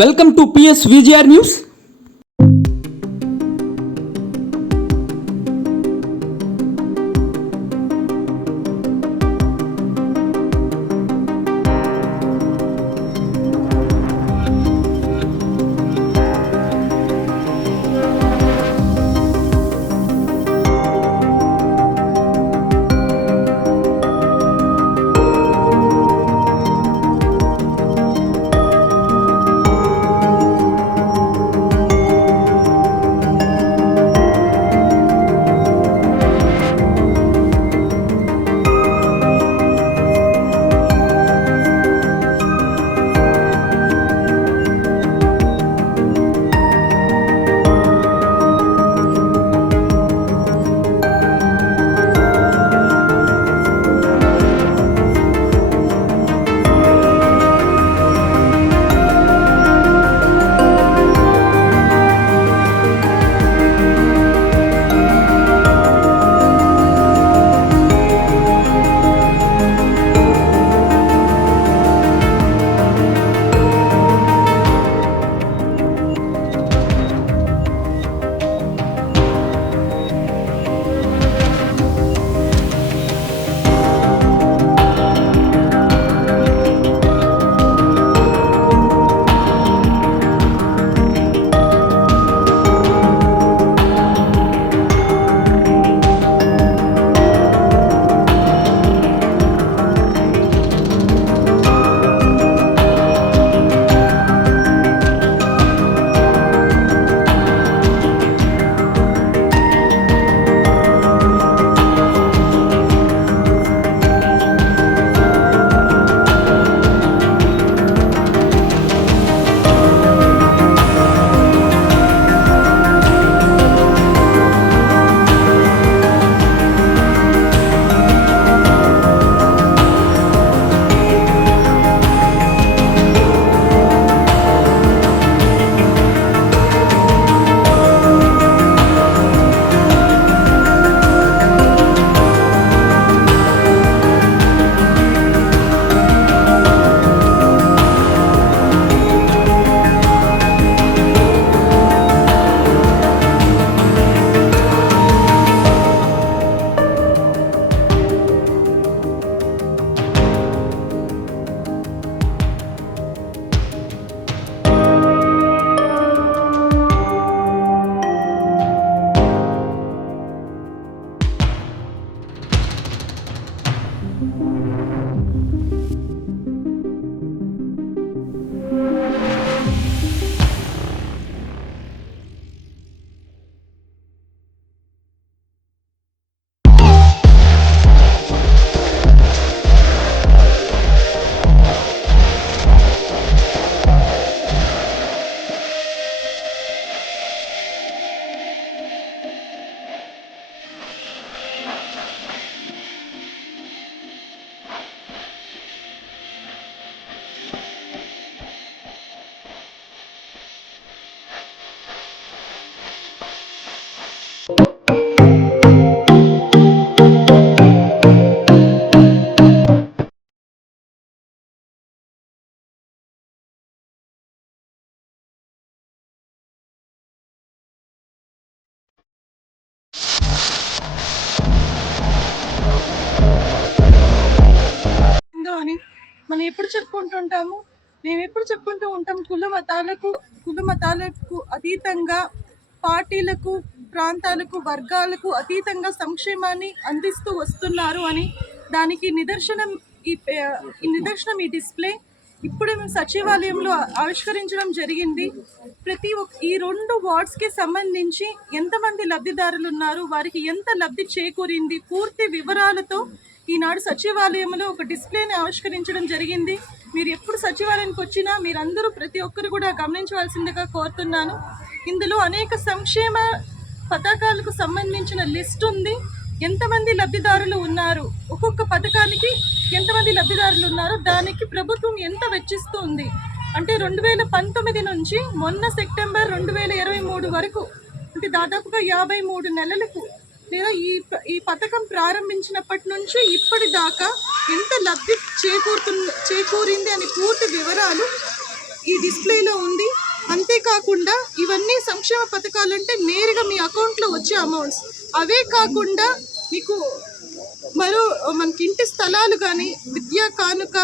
Welcome to P S V G R news. మనం ఎప్పుడు చెప్పుకుంటుంటాము? మేము ఎప్పుడు చెప్పుకుంటూ ఉంటాం? కుల మతాలకు కుల మతాలకు అతీతంగా పార్టీలకు ప్రాంతాలకు వర్గాలకు అతీతంగా సంక్షేమాన్ని అందిస్తూ వస్తున్నారు అని దానికి నిదర్శనం ఈ ఈ నిదర్శనం ఈ డిస్ప్లే ఇప్పుడు మేము సచివాలయంలో ఆవిష్కరించడం జరిగింది. ప్రతి ఒక్క ఈ రెండు వార్డ్స్కి సంబంధించి ఎంతమంది లబ్ధిదారులు ఉన్నారు వారికి ఎంత లబ్ధి చేకూరింది? పూర్తి వివరాలతో ఈనాడు సచివాలయంలో ఒక డిస్ప్లేని ఆవిష్కరించడం జరిగింది. మీరు ఎప్పుడు సచివాలయానికి వచ్చినా మీరందరూ ప్రతి ఒక్కరు కూడా గమనించవలసిందిగా కోరుతున్నాను. ఇందులో అనేక సంక్షేమ పథకాలకు సంబంధించిన లిస్ట్ ఉంది. ఎంతమంది లబ్ధిదారులు ఉన్నారు? ఒక్కొక్క పథకానికి ఎంతమంది లబ్ధిదారులు ఉన్నారు దానికి ప్రభుత్వం ఎంత వెచ్చిస్తుంది? అంటే రెండు వేల పంతొమ్మిది నుంచి మొన్న సెప్టెంబర్ రెండు వేల ఇరవై మూడు వరకు అంటే దాదాపుగా యాభై మూడు నెలలకు లేదా ఈ ప- ఈ పథకం ప్రారంభించినప్పటి నుంచి ఇప్పటిదాకా ఎంత లబ్ధి చేకూరుతు చేకూరింది అని పూర్తి వివరాలు ఈ డిస్ప్లేలో ఉంది. అంతేకాకుండా ఇవన్నీ సంక్షేమ పథకాలంటే నేరుగా మీ అకౌంట్లో వచ్చే అమౌంట్స్. అవే కాకుండా మీకు మరో మనకి ఇంటి స్థలాలు కానీ విద్యా కానుక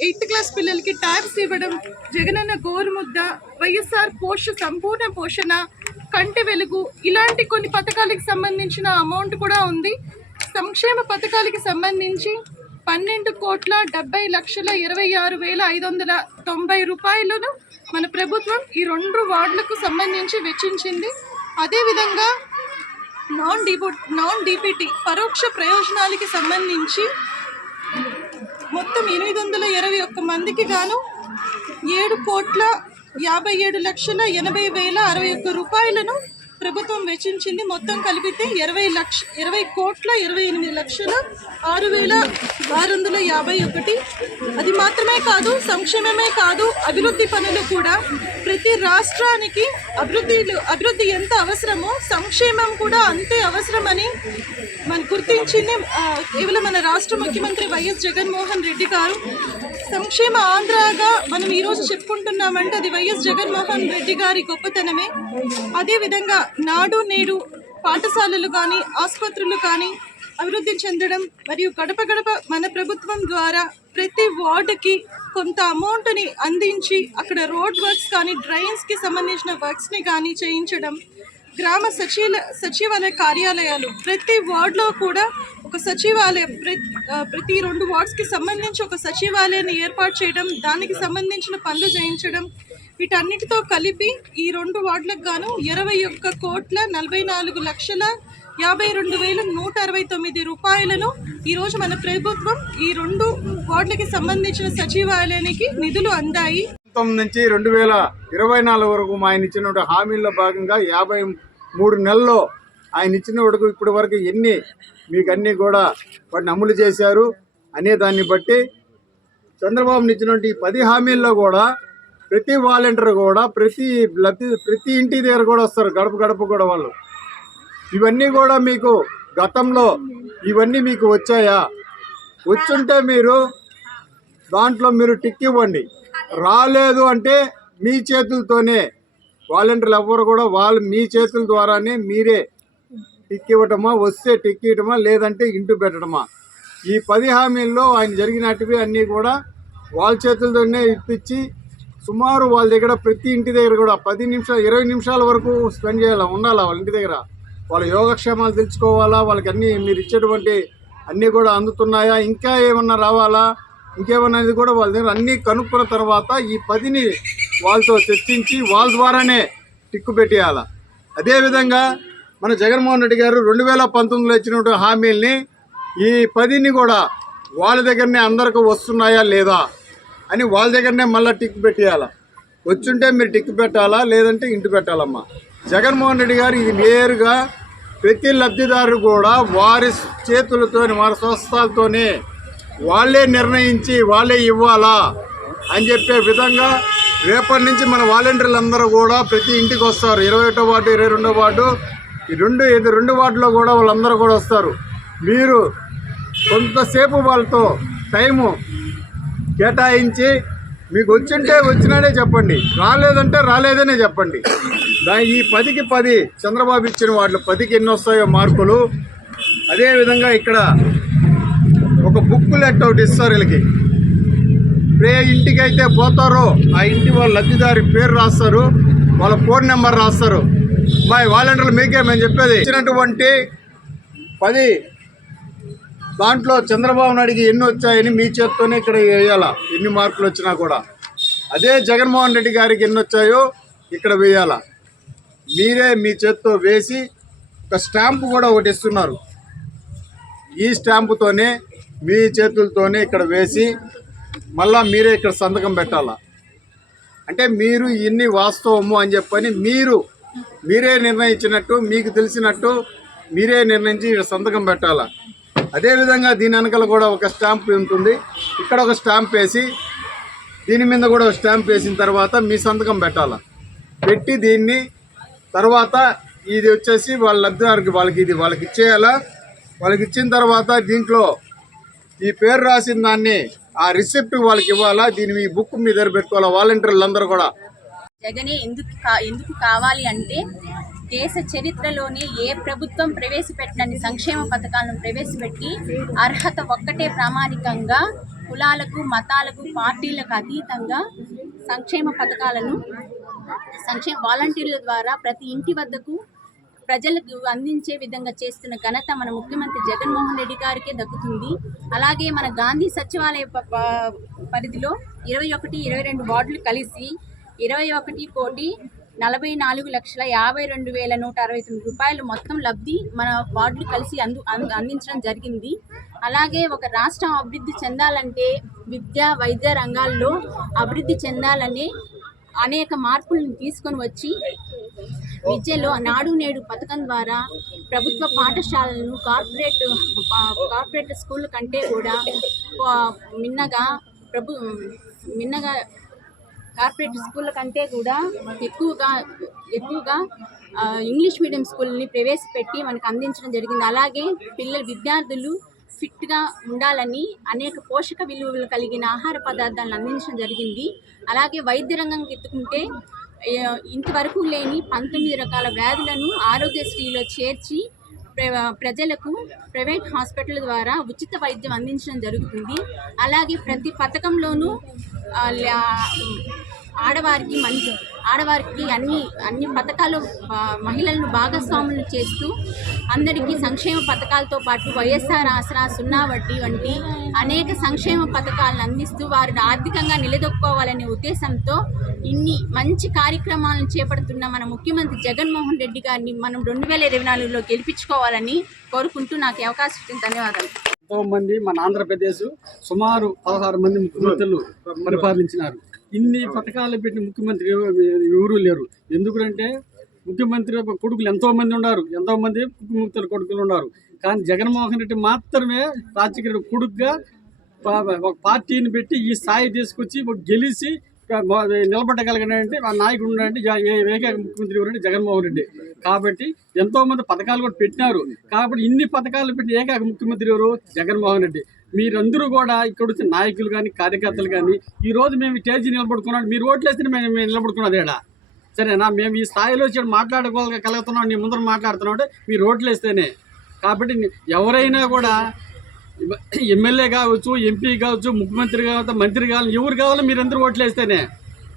ఎయిత్ క్లాస్ పిల్లలకి ట్యాబ్స్ ఇవ్వడం జగనన్న గోరుముద్ద వైఎస్ఆర్ పోష సంపూర్ణ పోషణ కంటి వెలుగు ఇలాంటి కొన్ని పథకాలకు సంబంధించిన అమౌంట్ కూడా ఉంది. సంక్షేమ పథకాలకి సంబంధించి పన్నెండు కోట్ల డెబ్బై లక్షల ఇరవై ఆరు వేల ఐదు వందల తొంభై రూపాయలను మన ప్రభుత్వం ఈ రెండు వార్డులకు సంబంధించి వెచ్చించింది. అదేవిధంగా నాన్ డిపో నాన్ డిపిటి పరోక్ష ప్రయోజనాలకి సంబంధించి మొత్తం ఎనిమిది వందల ఇరవై ఒక్క మందికి గాను ఏడు కోట్ల యాభై ఏడు లక్షల ఎనభై వేల అరవై ఒక్క రూపాయలను ప్రభుత్వం వెచ్చించింది. మొత్తం కలిపితే ఇరవై లక్ష ఇరవై కోట్ల ఇరవై ఎనిమిది లక్షల ఆరు వేల ఆరు వందల యాభై ఒకటి. అది మాత్రమే కాదు సంక్షేమమే కాదు అభివృద్ధి పనులు కూడా. ప్రతి రాష్ట్రానికి అభివృద్ధి అభివృద్ధి ఎంత అవసరమో సంక్షేమం కూడా అంతే అవసరమని మన గుర్తించింది కేవలం మన రాష్ట్ర ముఖ్యమంత్రి వైఎస్ జగన్మోహన్ రెడ్డి గారు. సంక్షేమ ఆంధ్రాగా మనం ఈరోజు చెప్పుకుంటున్నామంటే అది వైఎస్ జగన్మోహన్ రెడ్డి గారి గొప్పతనమే. అదేవిధంగా నాడు నేడు పాఠశాలలు కానీ ఆసుపత్రులు కానీ అభివృద్ధి చెందడం మరియు గడప గడప మన ప్రభుత్వం ద్వారా ప్రతి వార్డుకి కొంత అమౌంట్ని అందించి అక్కడ రోడ్ వర్క్స్ కానీ డ్రైన్స్కి సంబంధించిన వర్క్స్ని కానీ చేయించడం గ్రామ సచివాల సచివాలయ కార్యాలయాలు. ప్రతి వార్డులో కూడా ఒక సచివాలయం. ప్రతి ప్రతి రెండు వార్డ్స్కి సంబంధించి ఒక సచివాలయాన్ని ఏర్పాటు చేయడం దానికి సంబంధించిన పనులు చేయించడం వీటన్నిటితో కలిపి ఈ రెండు వార్డులకు గాను ఇరవై ఒక్క కోట్ల నలభై నాలుగు లక్షల యాభై రెండు వేల నూట అరవై తొమ్మిది రూపాయలను ఈరోజు మన ప్రభుత్వం ఈ రెండు వార్డులకి సంబంధించిన సచివాలయానికి నిధులు అందాయి. పంతొమ్మిది నుంచి రెండు వేల ఇరవై నాలుగు వరకు ఆయన ఇచ్చినటువంటి హామీల్లో భాగంగా యాభై మూడు నెలల్లో ఆయన ఇచ్చిన వరకు ఇప్పటి వరకు ఎన్ని మీకు అన్నీ కూడా వాటిని అమలు చేశారు అనే దాన్ని బట్టి చంద్రబాబు ఇచ్చినటువంటి ఈ పది హామీల్లో కూడా ప్రతి వాలంటీర్ కూడా ప్రతి లబ్ధి ప్రతి ఇంటి దగ్గర కూడా వస్తారు గడప గడప కూడా వాళ్ళు. ఇవన్నీ కూడా మీకు గతంలో ఇవన్నీ మీకు వచ్చాయా? వచ్చుంటే మీరు దాంట్లో మీరు టిక్ ఇవ్వండి. రాలేదు అంటే మీ చేతులతోనే వాలంటీర్లు ఎవ్వరు కూడా వాళ్ళు మీ చేతుల ద్వారానే మీరే టిక్ ఇవ్వటమా వస్తే టిక్ ఇవ్వటమా లేదంటే ఇంటి పెట్టడమా. ఈ పది హామీల్లో ఆయన జరిగినటివి అన్నీ కూడా వాళ్ళ చేతులతోనే ఇప్పించి సుమారు వాళ్ళ దగ్గర ప్రతి ఇంటి దగ్గర కూడా పది నిమిషాలు ఇరవై నిమిషాల వరకు స్పెండ్ చేయాలా ఉండాలా వాళ్ళ ఇంటి దగ్గర? వాళ్ళ యోగక్షేమాలు తెలుసుకోవాలా? వాళ్ళకి అన్నీ మీరు ఇచ్చేటువంటి అన్నీ కూడా అందుతున్నాయా? ఇంకా ఏమన్నా రావాలా? ఇంకేమన్నా కూడా వాళ్ళ దగ్గర అన్నీ కనుక్కున్న తర్వాత ఈ పదిని వాళ్ళతో చర్చించి వాళ్ళ ద్వారానే టిక్కు పెట్టేయాల. అదేవిధంగా మన జగన్మోహన్ రెడ్డి గారు రెండు వేల పంతొమ్మిదిలో ఇచ్చినటువంటి హామీల్ని ఈ పదిని కూడా వాళ్ళ దగ్గరనే అందరికి వస్తున్నాయా లేదా అని వాళ్ళ దగ్గరనే మళ్ళీ టిక్ పెట్టేయాల. వచ్చుంటే మీరు టిక్ పెట్టాలా లేదంటే ఇంటి పెట్టాలమ్మా. జగన్మోహన్ రెడ్డి గారు ఇది నేరుగా ప్రతి లబ్ధిదారు కూడా వారి చేతులతోని వారి స్వస్థాలతోనే వాళ్ళే నిర్ణయించి వాళ్ళే ఇవ్వాలా అని చెప్పే విధంగా రేపటి నుంచి మన వాలంటీర్లు అందరూ కూడా ప్రతి ఇంటికి వస్తారు. ఇరవై ఒకటో వార్డు ఇరవై రెండో వార్డు ఈ రెండు ఇది రెండు వార్డులో కూడా వాళ్ళందరూ కూడా వస్తారు. మీరు కొంతసేపు వాళ్ళతో టైము కేటాయించి మీకు వచ్చింటే వచ్చినాడే చెప్పండి రాలేదంటే రాలేదనే చెప్పండి. దా ఈ పదికి పది చంద్రబాబు ఇచ్చిన వాటిలో పదికి ఎన్ని వస్తాయో మార్కులు అదేవిధంగా ఇక్కడ ఒక బుక్ లెట్ ఒకటి ఇస్తారు వీళ్ళకి. ఏ ఇంటికి అయితే పోతారో ఆ ఇంటి వాళ్ళ లబ్ధిదారి పేరు రాస్తారు వాళ్ళ ఫోన్ నెంబర్ రాస్తారు. మా వాలంటీర్లు మీకే మేము చెప్పేది ఇచ్చినటువంటి పది దాంట్లో చంద్రబాబు నాయుడికి ఎన్ని వచ్చాయని మీ చేత్తోనే ఇక్కడ వేయాల? ఎన్ని మార్కులు వచ్చినా కూడా. అదే జగన్మోహన్ రెడ్డి గారికి ఎన్ని వచ్చాయో ఇక్కడ వేయాల? మీరే మీ చేత్తో వేసి ఒక స్టాంపు కూడా ఒకటి ఇస్తున్నారు. ఈ స్టాంపుతోనే మీ చేతులతోనే ఇక్కడ వేసి మళ్ళా మీరే ఇక్కడ సంతకం పెట్టాలా? అంటే మీరు ఇన్ని వాస్తవము అని చెప్పని మీరు మీరే నిర్ణయించినట్టు మీకు తెలిసినట్టు మీరే నిర్ణయించి ఇక్కడ సంతకం పెట్టాలా? అదేవిధంగా దీని వెనకాల కూడా ఒక స్టాంప్ ఉంటుంది. ఇక్కడ ఒక స్టాంప్ వేసి దీని మీద కూడా ఒక స్టాంప్ వేసిన తర్వాత మీ సంతకం పెట్టాలా? పెట్టి దీన్ని తర్వాత ఇది వచ్చేసి వాళ్ళ లబ్ధిదారికి వాళ్ళకి ఇది వాళ్ళకి ఇచ్చేయాలా? వాళ్ళకి ఇచ్చిన తర్వాత దీంట్లో ఈ పేరు రాసిన దాన్ని ఆ రిసిప్ట్ వాళ్ళకి ఇవ్వాలా? దీని మీ బుక్ మీ దగ్గర పెట్టుకోవాలా? వాలంటీర్లు అందరూ కూడా. జగనే ఎందుకు కా ఎందుకు కావాలి అంటే దేశ చరిత్రలోనే ఏ ప్రభుత్వం ప్రవేశపెట్టినన్ని సంక్షేమ పథకాలను ప్రవేశపెట్టి అర్హత ఒక్కటే ప్రామాణికంగా కులాలకు మతాలకు పార్టీలకు అతీతంగా సంక్షేమ పథకాలను సంక్షేమ వాలంటీర్ల ద్వారా ప్రతి ఇంటి వద్దకు ప్రజలకు అందించే విధంగా చేస్తున్న ఘనత మన ముఖ్యమంత్రి జగన్మోహన్ రెడ్డి గారికే దక్కుతుంది. అలాగే మన గాంధీ సచివాలయ ప- పరిధిలో ఇరవై ఒకటి ఇరవై రెండు వార్డులు కలిసి ఇరవై ఒకటి కోటి నలభై నాలుగు లక్షల యాభై రెండు వేల నూట అరవై తొమ్మిది రూపాయలు మొత్తం లబ్ధి మన వార్డులు కలిసి అందు అందు అందించడం జరిగింది. అలాగే ఒక రాష్ట్రం అభివృద్ధి చెందాలంటే విద్య వైద్య రంగాల్లో అభివృద్ధి చెందాలని అనేక మార్పులను తీసుకొని వచ్చి విద్యలో నాడు నేడు పథకం ద్వారా ప్రభుత్వ పాఠశాలలను కార్పొరేట్ పా- కార్పొరేట్ స్కూల్ కంటే కూడా మిన్నగా ప్రభు మిన్నగా కార్పొరేట్ స్కూళ్ళ కంటే కూడా ఎక్కువగా ఎక్కువగా ఇంగ్లీష్ మీడియం స్కూల్ని ప్రవేశపెట్టి మనకు అందించడం జరిగింది. అలాగే పిల్లల విద్యార్థులు ఫిట్గా ఉండాలని అనేక పోషక విలువలు కలిగిన ఆహార పదార్థాలను అందించడం జరిగింది. అలాగే వైద్య రంగం ఎత్తుకుంటే ఇంతవరకు లేని పంతొమ్మిది రకాల వ్యాధులను ఆరోగ్యశ్రీలో చేర్చి ప్ర- ప్రజలకు ప్రైవేట్ హాస్పిటల్ ద్వారా ఉచిత వైద్యం అందించడం జరుగుతుంది. అలాగే ప్రతి పథకంలోనూ ఆడవారికి మంచి ఆడవారికి అన్ని అన్ని పథకాలు మహిళలను భాగస్వాములు చేస్తూ అందరికీ సంక్షేమ పథకాలతో పాటు వైఎస్ఆర్ ఆసరా సున్నా వడ్డీ వంటి అనేక సంక్షేమ పథకాలను అందిస్తూ వారిని ఆర్థికంగా నిలదొక్కుకోవాలనే ఉద్దేశంతో ఇన్ని మంచి కార్యక్రమాలను చేపడుతున్న మన ముఖ్యమంత్రి జగన్మోహన్ రెడ్డి గారిని మనం రెండు వేల ఇరవై నాలుగులో గెలిపించుకోవాలని కోరుకుంటూ నాకు అవకాశం ఇచ్చిన ధన్యవాదాలు. ఎంతో మంది మన ఆంధ్రప్రదేశ్ సుమారు పదహారు మంది ముఖ్యమంత్రులు పరిపాలించినారు. ఇన్ని పథకాలు పెట్టిన ముఖ్యమంత్రి ఎవరూ లేరు. ఎందుకంటే ముఖ్యమంత్రి కొడుకులు ఎంతో మంది ఉన్నారు. ఎంతో మంది ముఖ్యమంత్రుల కొడుకులు ఉన్నారు. కానీ జగన్మోహన్ రెడ్డి మాత్రమే రాజకీయ రెడ్డి కొడుకుగా పా- ఒక పార్టీని పెట్టి ఈ స్థాయి తీసుకొచ్చి గెలిచి నిలబడగలిగినంటే ఆ నాయకుడు ఉన్నాడంటే ఏ ఏకైక ముఖ్యమంత్రి ఎవరంటే జగన్మోహన్ రెడ్డి. కాబట్టి ఎంతో మంది పథకాలు కూడా పెట్టినారు. కాబట్టి ఇన్ని పథకాలు పెట్టి ఏకైక ముఖ్యమంత్రి ఎవరు? జగన్మోహన్ రెడ్డి. మీరందరూ కూడా ఇక్కడ వచ్చిన నాయకులు కానీ కార్యకర్తలు కానీ ఈ రోజు మేము స్టేజ్ నిలబడుకున్నాం మీరు ఓట్లేస్తే మేము మేము నిలబడుకున్నది ఏడా సరేనా? మేము ఈ స్థాయిలో వచ్చి మాట్లాడుకోగలుగుతున్నాం నీ ముందర మాట్లాడుతున్నాం అంటే మీరు ఓట్లు కాబట్టి ఎవరైనా కూడా ఎమ్మెల్యే కావచ్చు ఎంపీ కావచ్చు ముఖ్యమంత్రి కావచ్చు మంత్రి కావాలి ఎవరు కావాలో మీరందరూ ఓట్లు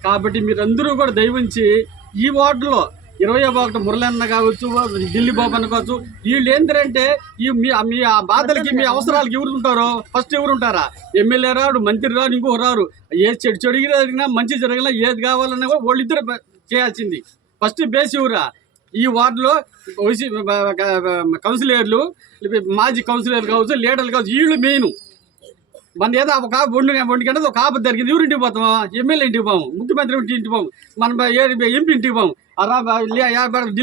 కాబట్టి మీరందరూ కూడా దయవించి ఈ వార్డులో ఇరవై ఒకటి మురళన్న కావచ్చు ఢిల్లీ బాబు అన్న కావచ్చు వీళ్ళు ఏంటంటే ఈ మీ మీ ఆ బాధలకి మీ అవసరాలకి ఎవరు ఉంటారో ఫస్ట్ ఎవరు ఉంటారా? ఎమ్మెల్యే రాడు మంత్రి రాడు ఇంకో రారు. ఏ చెడు చెడు జరిగినా మంచి జరిగినా ఏది కావాలన్నా కూడా వాళ్ళిద్దరు చేయాల్సింది. ఫస్ట్ బేస్ ఎవరా? ఈ వార్డులో కౌన్సిలర్లు మాజీ కౌన్సిలర్ కావచ్చు లీడర్లు కావచ్చు వీళ్ళు మెయిన్ మన ఏదో ఒక కాపు ఒండు ఒంటి కంటే ఒక కాపు జరిగింది ఎవరింటికి పోతాము ఎమ్మెల్యే ఇంటికి పోము ముఖ్యమంత్రి ఇంటికి పోము మన ఎంపీ ఇంటికి పోము అలా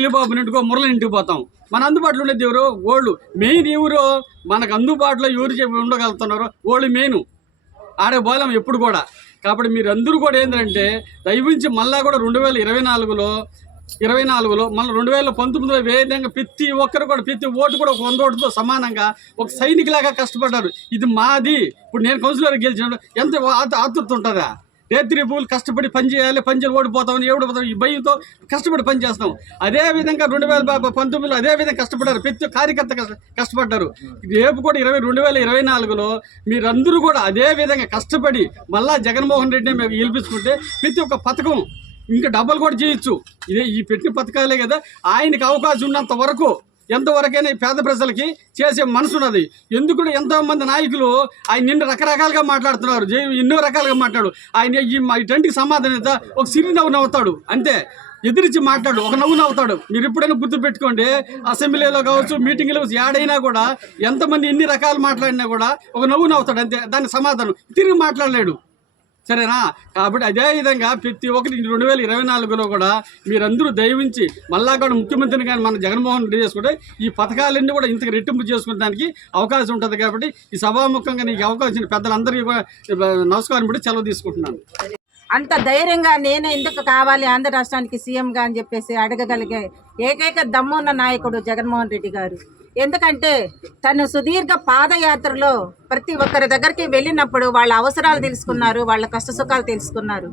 బాబు ఇంటికో మురళి ఇంటికి పోతాం. మన అందుబాటులో ఉండేది ఎవరు? ఓళ్ళు. మెయిన్ ఎవరు? మనకు అందుబాటులో ఎవరు చెప్పి ఉండగలుగుతున్నారు ఓళ్ళు మెయిన్. ఆడే పోలేము ఎప్పుడు కూడా. కాబట్టి మీరు అందరూ కూడా ఏంటంటే దయవించి మళ్ళా కూడా రెండు వేల ఇరవై నాలుగులో ఇరవై నాలుగులో మళ్ళీ రెండు వేల పంతొమ్మిదిలో ఏ విధంగా ప్రతి ఒక్కరు కూడా ప్రతి ఓటు కూడా ఒక వంద ఓటుతో సమానంగా ఒక సైనికులాగా కష్టపడ్డారు. ఇది మాది. ఇప్పుడు నేను కౌన్సిలర్ గెలిచినాడు ఎంత ఆతృత ఉంటుందా? రేత్రి పూలు కష్టపడి పని చేయాలి పంచులు ఓడిపోతామని ఓడిపోతామని పోతాం ఈ భయంతో కష్టపడి పని చేస్తాం అదే విధంగా రెండు వేల పంతొమ్మిదిలో అదే విధంగా కష్టపడ్డారు. ప్రతి కార్యకర్త కష్ట- కష్టపడ్డారు. రేపు కూడా ఇరవై రెండు వేల ఇరవై నాలుగులో మీరందరూ కూడా అదే విధంగా కష్టపడి మళ్ళా జగన్మోహన్ రెడ్డిని మేము గెలిపించుకుంటే ప్రతి ఒక్క పథకం ఇంకా డబ్బులు కూడా చేయొచ్చు. ఇదే ఈ పెట్టిన పథకాలే కదా. ఆయనకి అవకాశం ఉన్నంత వరకు ఎంతవరకైనా ఈ పేద ప్రజలకి చేసే మనసు ఉన్నది. ఎందుకు ఎంతోమంది నాయకులు ఆయన నిన్ను రకరకాలుగా మాట్లాడుతున్నారు. ఎన్నో రకాలుగా మాట్లాడు. ఆయన ఈ మా ఇటువంటి సమాధానం ఒక సిరినవ్వు నవ్వుతాడు. అంతే. ఎదిరించి మాట్లాడు ఒక నవ్వు నవ్వుతాడు. మీరు ఎప్పుడైనా గుర్తు పెట్టుకోండి అసెంబ్లీలో కావచ్చు మీటింగ్లో కావచ్చు, ఏడైనా కూడా ఎంతమంది ఎన్ని రకాలు మాట్లాడినా కూడా ఒక నవ్వు నవ్వుతాడు. అంతే. దానికి సమాధానం. తిరిగి మాట్లాడలేడు. సరేనా? కాబట్టి అదే విధంగా ప్రతి ఒక్కటి రెండు వేల ఇరవై నాలుగులో కూడా మీరందరూ దయవించి మళ్ళా కూడా ముఖ్యమంత్రిని కానీ మన జగన్మోహన్ రెడ్డి చేసుకుంటే ఈ పథకాలన్నీ కూడా ఇంతకు రెట్టింపు చేసుకోవడానికి అవకాశం ఉంటుంది కాబట్టి ఈ సభాముఖంగా నీకు అవకాశం పెద్దలందరికీ కూడా నమస్కారం పెట్టి సెలవు తీసుకుంటున్నాను. అంత ధైర్యంగా నేను ఎందుకు కావాలి ఆంధ్ర రాష్ట్రానికి సీఎంగా అని చెప్పేసి అడగగలిగే ఏకైక దమ్మున్న నాయకుడు జగన్మోహన్ రెడ్డి గారు. ఎందుకంటే తను సుదీర్ఘ పాదయాత్రలో ప్రతి ఒక్కరి దగ్గరికి వెళ్ళినప్పుడు వాళ్ళ అవసరాలు తెలుసుకున్నారు వాళ్ళ కష్ట సుఖాలు తెలుసుకున్నారు.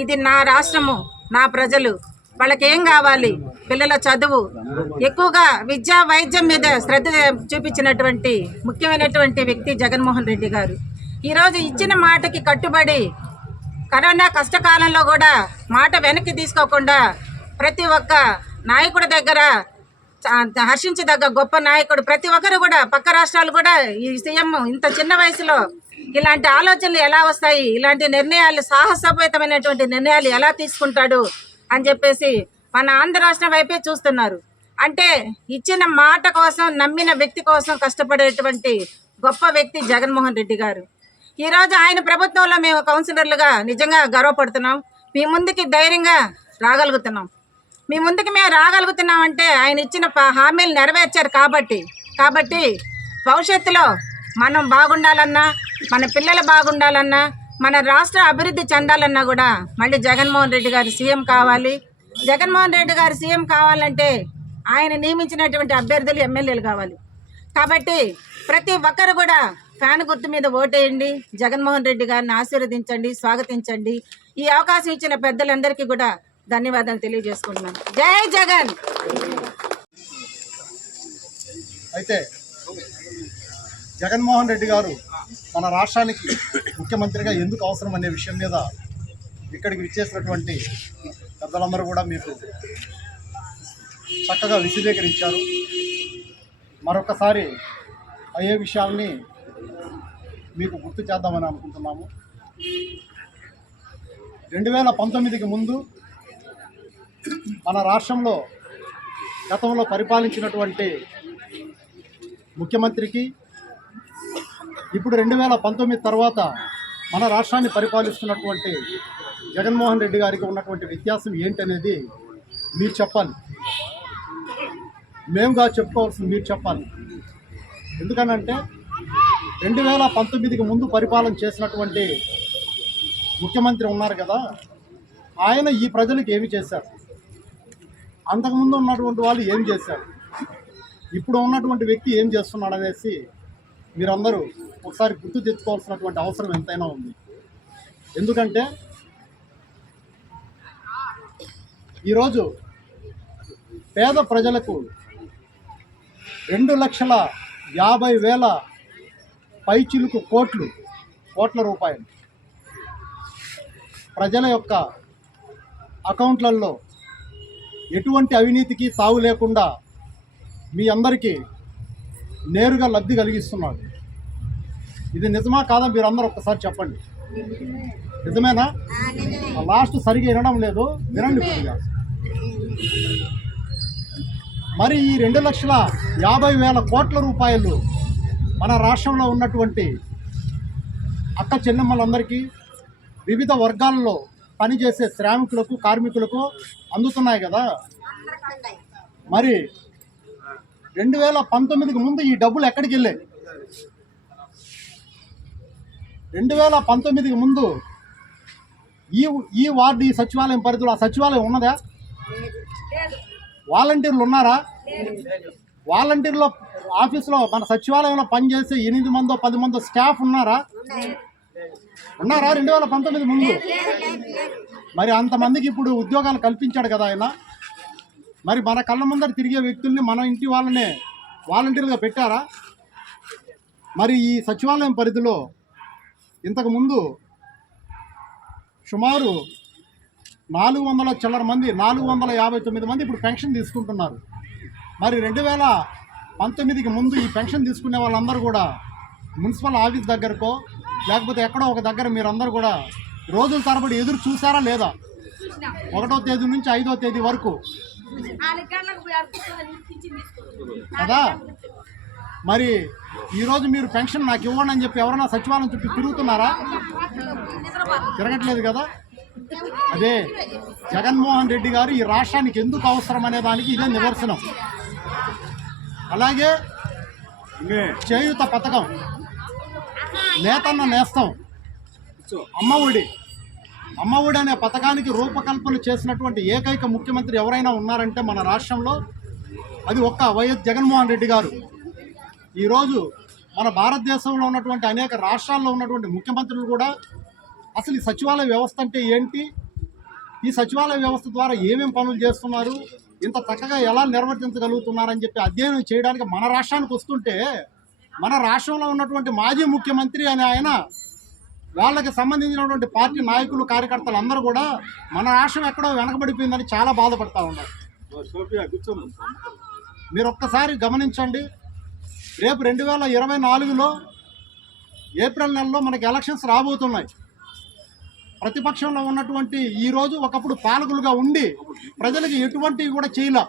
ఇది నా రాష్ట్రము నా ప్రజలు. వాళ్ళకి ఏం కావాలి? పిల్లల చదువు. ఎక్కువగా విద్యా వైద్యం మీద శ్రద్ధ చూపించినటువంటి ముఖ్యమైనటువంటి వ్యక్తి జగన్మోహన్ రెడ్డి గారు. ఈరోజు ఇచ్చిన మాటకి కట్టుబడి కరోనా కష్టకాలంలో కూడా మాట వెనక్కి తీసుకోకుండా ప్రతి ఒక్క నాయకుడి దగ్గర హర్షించదగ్గ గొప్ప నాయకుడు. ప్రతి ఒక్కరు కూడా పక్క రాష్ట్రాలు కూడా ఈ సీఎం ఇంత చిన్న వయసులో ఇలాంటి ఆలోచనలు ఎలా వస్తాయి? ఇలాంటి నిర్ణయాలు సాహసోపేతమైనటువంటి నిర్ణయాలు ఎలా తీసుకుంటాడు అని చెప్పేసి మన ఆంధ్ర రాష్ట్రం వైపే చూస్తున్నారు. అంటే ఇచ్చిన మాట కోసం నమ్మిన వ్యక్తి కోసం కష్టపడేటువంటి గొప్ప వ్యక్తి జగన్మోహన్ రెడ్డి గారు. ఈరోజు ఆయన ప్రభుత్వంలో మేము కౌన్సిలర్లుగా నిజంగా గర్వపడుతున్నాం. మీ ముందుకి ధైర్యంగా రాగలుగుతున్నాం. మీ ముందుకు మేము రాగలుగుతున్నామంటే ఆయన ఇచ్చిన ప- హామీలు నెరవేర్చారు కాబట్టి. కాబట్టి భవిష్యత్తులో మనం బాగుండాలన్నా మన పిల్లలు బాగుండాలన్నా మన రాష్ట్ర అభివృద్ధి చెందాలన్నా కూడా మళ్ళీ జగన్మోహన్ రెడ్డి గారు సీఎం కావాలి. జగన్మోహన్ రెడ్డి గారు సీఎం కావాలంటే ఆయన నియమించినటువంటి అభ్యర్థులు ఎమ్మెల్యేలు కావాలి. కాబట్టి ప్రతి ఒక్కరు కూడా ఫ్యాన్ గుర్తు మీద ఓటేయండి. జగన్మోహన్ రెడ్డి గారిని ఆశీర్వదించండి స్వాగతించండి. ఈ అవకాశం ఇచ్చిన పెద్దలందరికీ కూడా ధన్యవాదాలు తెలియజేసుకుంటున్నాను. జై జగన్! అయితే జగన్మోహన్ రెడ్డి గారు మన రాష్ట్రానికి ముఖ్యమంత్రిగా ఎందుకు అవసరం అనే విషయం మీద ఇక్కడికి విచ్చేసినటువంటి పెద్దలందరూ కూడా మీకు చక్కగా విశదీకరించారు. మరొకసారి అయ్యే విషయాల్ని మీకు గుర్తు చేద్దామని అనుకుంటున్నాము. రెండు వేల పంతొమ్మిదికి ముందు మన రాష్ట్రంలో గతంలో పరిపాలించినటువంటి ముఖ్యమంత్రికి ఇప్పుడు రెండు వేల పంతొమ్మిది తర్వాత మన రాష్ట్రాన్ని పరిపాలిస్తున్నటువంటి జగన్మోహన్ రెడ్డి గారికి ఉన్నటువంటి వ్యత్యాసం ఏంటనేది మీరు చెప్పాలి. మేముగా చెప్పుకోవాల్సింది మీరు చెప్పాలి. ఎందుకనంటే రెండు వేల పంతొమ్మిదికి ముందు పరిపాలన చేసినటువంటి ముఖ్యమంత్రి ఉన్నారు కదా ఆయన ఈ ప్రజలకు ఏమి చేశారు? అంతకుముందు ఉన్నటువంటి వాళ్ళు ఏం చేశారు? ఇప్పుడు ఉన్నటువంటి వ్యక్తి ఏం చేస్తున్నాడు అనేసి మీరందరూ ఒకసారి గుర్తు తెచ్చుకోవాల్సినటువంటి అవసరం ఎంతైనా ఉంది. ఎందుకంటే ఈరోజు పేద ప్రజలకు రెండు లక్షల యాభై వేల పైచిలుకు కోట్లు కోట్ల రూపాయలు. ప్రజల యొక్క అకౌంట్లలో ఎటువంటి అవినీతికి తావు లేకుండా మీ అందరికీ నేరుగా లబ్ధి కలిగిస్తున్నాడు. ఇది నిజమా కాదా మీరు అందరూ ఒక్కసారి చెప్పండి. నిజమేనా? లాస్ట్ సరిగా వినడం లేదు. వినండి మరి ఈ రెండు లక్షల యాభై వేల కోట్ల రూపాయలు మన రాష్ట్రంలో ఉన్నటువంటి అక్క చెల్లెమ్మలందరికీ వివిధ వర్గాల్లో పనిచేసే శ్రామికులకు కార్మికులకు అందుతున్నాయి కదా? మరి రెండు వేల పంతొమ్మిదికి ముందు ఈ డబ్బులు ఎక్కడికి వెళ్ళాయి? రెండు వేల పంతొమ్మిదికి ముందు ఈ ఈ వార్డు ఈ సచివాలయం పరిధిలో ఆ సచివాలయం ఉన్నదా? వాలంటీర్లు ఉన్నారా? వాలంటీర్లో ఆఫీస్లో మన సచివాలయంలో పనిచేసే ఎనిమిది మందో పది మందో స్టాఫ్ ఉన్నారా? ఉన్నారా? రెండు వేల పంతొమ్మిది ముందు? మరి అంతమందికి ఇప్పుడు ఉద్యోగాలు కల్పించాడు కదా ఆయన. మరి మన కళ్ళ ముందర తిరిగే వ్యక్తుల్ని మన ఇంటి వాళ్ళనే వాలంటీర్లుగా పెట్టారా? మరి ఈ సచివాలయం పరిధిలో ఇంతకుముందు సుమారు నాలుగు వందల చిల్లర మంది నాలుగు వందల యాభై తొమ్మిది మంది ఇప్పుడు పెన్షన్ తీసుకుంటున్నారు. మరి రెండు వేల పంతొమ్మిదికి ముందు ఈ పెన్షన్ తీసుకునే వాళ్ళందరూ కూడా మున్సిపల్ ఆఫీస్ దగ్గరకో లేకపోతే ఎక్కడో ఒక దగ్గర మీరందరూ కూడా రోజుల తరబడి ఎదురు చూసారా లేదా? ఒకటో తేదీ నుంచి ఐదో తేదీ వరకు. కదా? మరి ఈరోజు మీరు పెన్షన్ నాకు ఇవ్వండి అని చెప్పి ఎవరైనా సచివాలయం చుట్టూ తిరుగుతున్నారా? తిరగట్లేదు కదా? అదే జగన్మోహన్ రెడ్డి గారు ఈ రాష్ట్రానికి ఎందుకు అవసరం అనే దానికి ఇదే నిదర్శనం. అలాగే చేయుత పథకం. నేతన్న నేస్తం. అమ్మ ఒడి అమ్మ ఒడి అనే పథకానికి రూపకల్పన చేసినటువంటి ఏకైక ముఖ్యమంత్రి ఎవరైనా ఉన్నారంటే మన రాష్ట్రంలో అది ఒక్క వైఎస్ జగన్మోహన్ రెడ్డి గారు. ఈరోజు మన భారతదేశంలో ఉన్నటువంటి అనేక రాష్ట్రాల్లో ఉన్నటువంటి ముఖ్యమంత్రులు కూడా అసలు ఈ సచివాలయ వ్యవస్థ అంటే ఏంటి? ఈ సచివాలయ వ్యవస్థ ద్వారా ఏమేమి పనులు చేస్తున్నారు? ఇంత చక్కగా ఎలా నిర్వర్తించగలుగుతున్నారని చెప్పి అధ్యయనం చేయడానికి మన రాష్ట్రానికి వస్తుంటే మన రాష్ట్రంలో ఉన్నటువంటి మాజీ ముఖ్యమంత్రి అని ఆయన వాళ్ళకి సంబంధించినటువంటి పార్టీ నాయకులు కార్యకర్తలు అందరూ కూడా మన రాష్ట్రం ఎక్కడో వెనకబడిపోయిందని చాలా బాధపడతా ఉన్నారు. మీరు ఒక్కసారి గమనించండి రేపు రెండు వేల ఇరవై నాలుగులో ఏప్రిల్ నెలలో మనకి ఎలక్షన్స్ రాబోతున్నాయి. ప్రతిపక్షంలో ఉన్నటువంటి ఈ రోజు ఒకప్పుడు పాలకులుగా ఉండి ప్రజలకు ఎటువంటివి కూడా చేయలే.